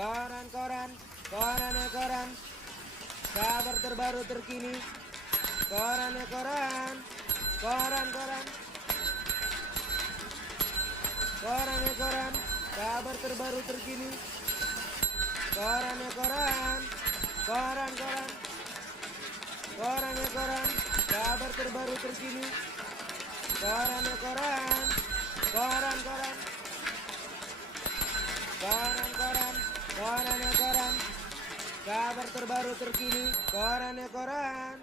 Koran, koran ya koran, kabar terbaru terkini. Koran ya koran, koran, koran ya koran, kabar terbaru terkini. Koran ya koran, koran, koran ya koran, kabar terbaru terkini. Koran ya koran, koran, koran ya koran, kabar terbaru terkini. Koran ya koran.